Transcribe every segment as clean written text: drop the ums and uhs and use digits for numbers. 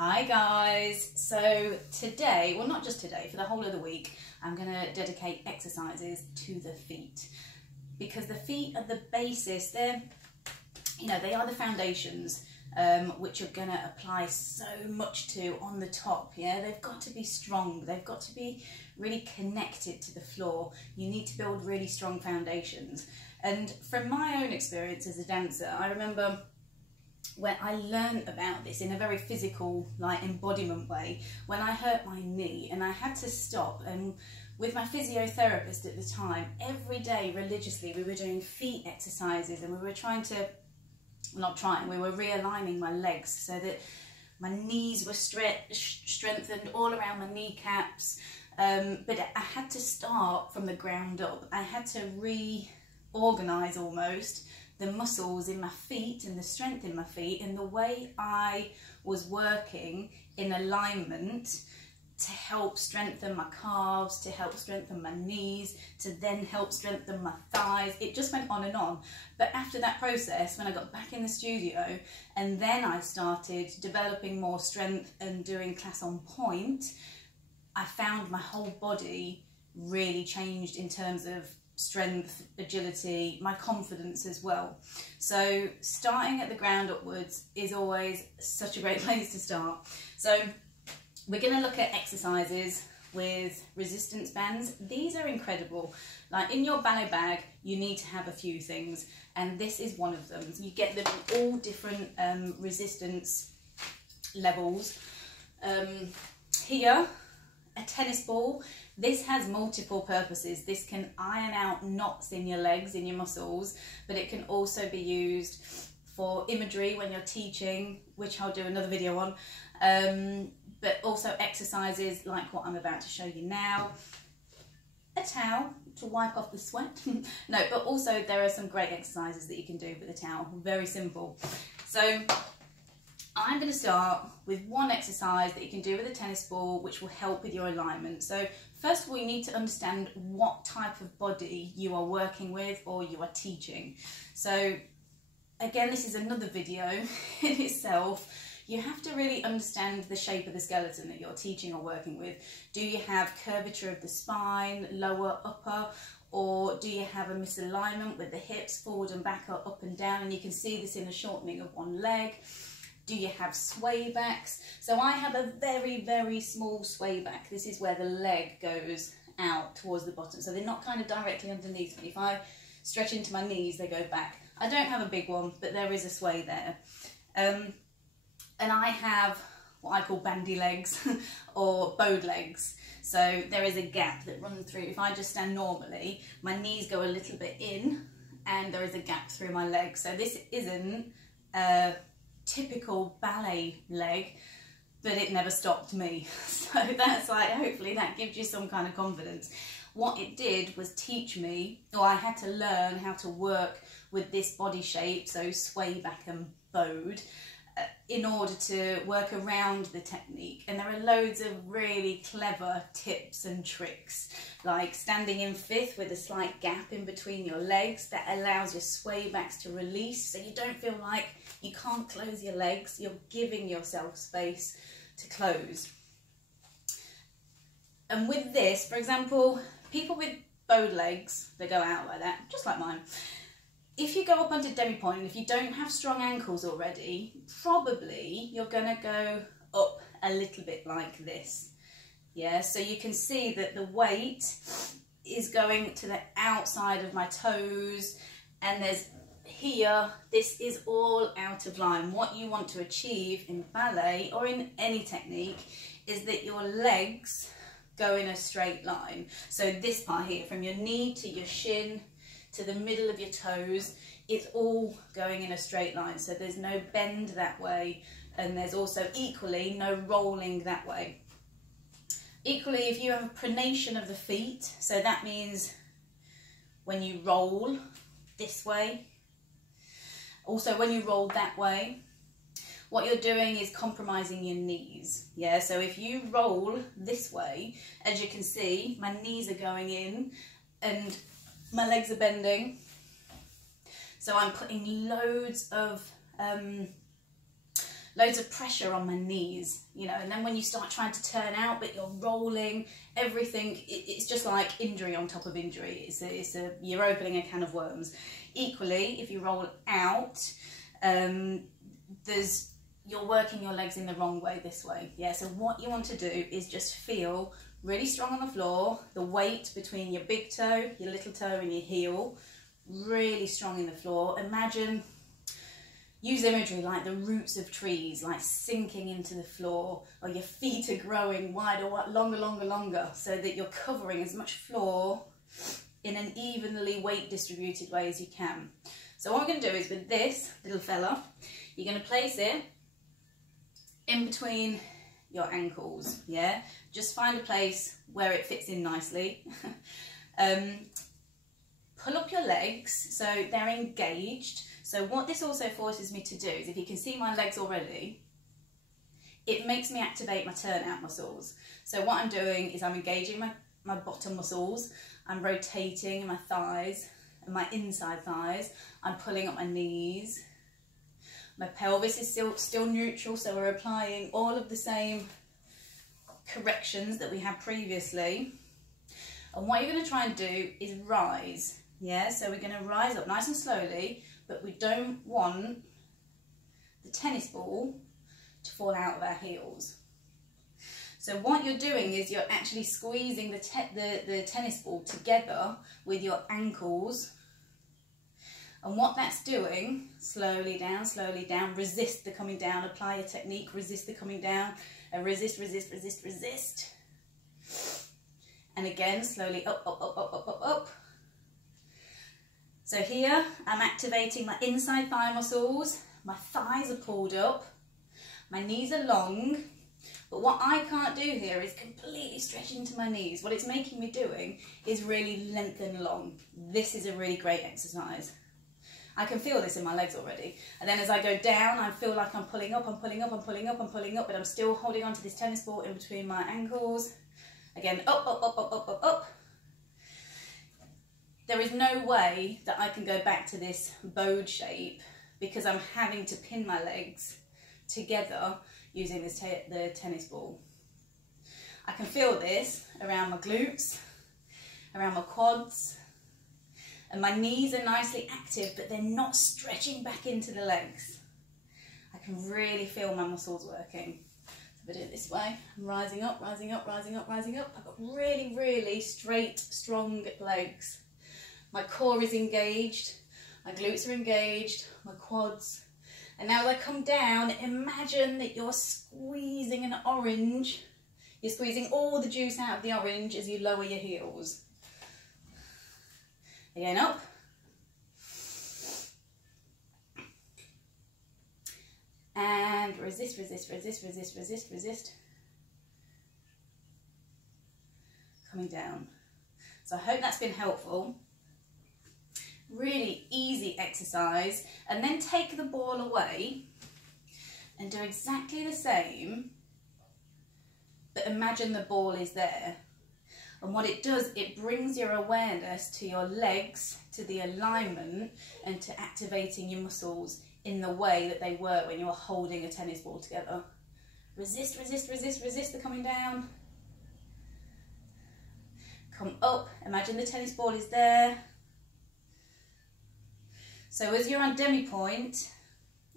Hi guys, so today, well not just today, for the whole of the week, I'm going to dedicate exercises to the feet because the feet are the basis. They are the foundations which you're going to apply so much to on the top. Yeah, they've got to be strong, they've got to be really connected to the floor. You need to build really strong foundations. And from my own experience as a dancer, I remember when I learned about this in a very physical, like embodiment way, when I hurt my knee and I had to stop, and with my physiotherapist at the time, every day religiously we were doing feet exercises, and we were we were realigning my legs so that my knees were strengthened all around my kneecaps, but I had to start from the ground up. I had to reorganise almost the muscles in my feet and the strength in my feet and the way I was working in alignment to help strengthen my calves, to help strengthen my knees, to then help strengthen my thighs. It just went on and on. But after that process, when I got back in the studio and then I started developing more strength and doing class on point, I found my whole body really changed in terms of strength, agility, my confidence as well. So starting at the ground upwards is always such a great place to start. So we're going to look at exercises with resistance bands. These are incredible. Like in your ballet bag, you need to have a few things, and this is one of them. You get them in all different resistance levels. Here, a tennis ball. This has multiple purposes. This can iron out knots in your legs, in your muscles, but it can also be used for imagery when you're teaching, which I'll do another video on, but also exercises like what I'm about to show you now. A towel to wipe off the sweat. No, but also there are some great exercises that you can do with a towel, very simple. So I'm going to start with one exercise that you can do with a tennis ball which will help with your alignment. So first of all, you need to understand what type of body you are working with or you are teaching. So again, this is another video in itself. You have to really understand the shape of the skeleton that you're teaching or working with. Do you have curvature of the spine, lower, upper, or do you have a misalignment with the hips, forward and back or up and down? And you can see this in the shortening of one leg. Do you have sway backs? So I have a very, very small sway back. This is where the leg goes out towards the bottom. So they're not kind of directly underneath me. If I stretch into my knees, they go back. I don't have a big one, but there is a sway there. And I have what I call bandy legs or bowed legs. So there is a gap that runs through. If I just stand normally, my knees go a little bit in and there is a gap through my legs. So this isn't a typical ballet leg, but it never stopped me. So that's like, hopefully that gives you some kind of confidence. What it did was teach me, or I had to learn how to work with this body shape, so sway back and bowed, in order to work around the technique. And there are loads of really clever tips and tricks, like standing in fifth with a slight gap in between your legs that allows your sway backs to release, so you don't feel like you can't close your legs. You're giving yourself space to close. And with this, for example, people with bowed legs, they go out like that, just like mine. If you go up onto demi-point, if you don't have strong ankles already, probably you're going to go up a little bit like this. Yeah, so you can see that the weight is going to the outside of my toes, and there's here, this is all out of line. What you want to achieve in ballet or in any technique is that your legs go in a straight line. So this part here, from your knee to your shin, to the middle of your toes, it's all going in a straight line. So there's no bend that way, and there's also equally no rolling that way. Equally, if you have a pronation of the feet, so that means when you roll this way, also when you roll that way, what you're doing is compromising your knees. Yeah, so if you roll this way, as you can see, my knees are going in and my legs are bending. So I'm putting loads of loads of pressure on my knees, you know, and then when you start trying to turn out but you're rolling, everything, it's just like injury on top of injury. You're opening a can of worms. Equally, if you roll out, you're working your legs in the wrong way this way. Yeah, so what you want to do is just feel really strong on the floor, the weight between your big toe, your little toe and your heel, really strong in the floor. Imagine, use imagery like the roots of trees, like sinking into the floor, or your feet are growing wider, longer, so that you're covering as much floor in an evenly weight distributed way as you can. So what we're going to do is, with this little fella, you're going to place it in between your ankles, yeah? Just find a place where it fits in nicely. Pull up your legs so they're engaged. So what this also forces me to do is, if you can see my legs already, it makes me activate my turnout muscles. So what I'm doing is I'm engaging my bottom muscles, I'm rotating my thighs and my inside thighs, I'm pulling up my knees. My pelvis is still neutral, so we're applying all of the same corrections that we had previously. And what you're going to try and do is rise, yeah? So we're going to rise up nice and slowly, but we don't want the tennis ball to fall out of our heels. So what you're doing is you're actually squeezing the tennis ball together with your ankles. And what that's doing, slowly down, resist the coming down, apply your technique, resist the coming down, and resist. And again, slowly up. So here, I'm activating my inside thigh muscles, my thighs are pulled up, my knees are long, but what I can't do here is completely stretch into my knees. What it's making me doing is really lengthen long. This is a really great exercise. I can feel this in my legs already. And then as I go down, I feel like I'm pulling up, but I'm still holding on to this tennis ball in between my ankles. Again, up. There is no way that I can go back to this bowed shape because I'm having to pin my legs together using the tennis ball. I can feel this around my glutes, around my quads, and my knees are nicely active, but they're not stretching back into the legs. I can really feel my muscles working. So if I do it this way, I'm rising up. I've got really, really straight, strong legs. My core is engaged, my glutes are engaged, my quads. And now as I come down, imagine that you're squeezing an orange. You're squeezing all the juice out of the orange as you lower your heels. Again, up. And resist. Coming down. So I hope that's been helpful. Really easy exercise. And then take the ball away and do exactly the same, but imagine the ball is there. And what it does, it brings your awareness to your legs, to the alignment, and to activating your muscles in the way that they were when you were holding a tennis ball together. Resist the coming down. Come up, imagine the tennis ball is there. So as you're on demi-point,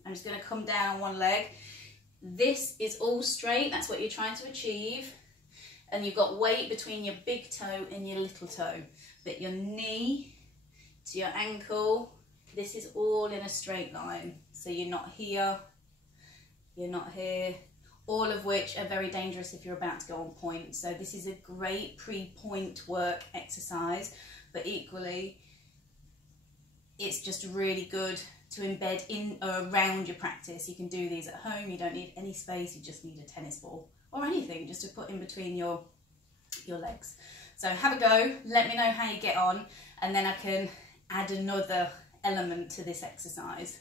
I'm just going to come down one leg. This is all straight, that's what you're trying to achieve. And you've got weight between your big toe and your little toe. But your knee to your ankle, this is all in a straight line. So you're not here, you're not here, all of which are very dangerous if you're about to go on point. So this is a great pre-point work exercise, but equally, it's just really good to embed in or around your practice. You can do these at home, you don't need any space, you just need a tennis ball or anything just to put in between your legs. So have a go, let me know how you get on, and then I can add another element to this exercise.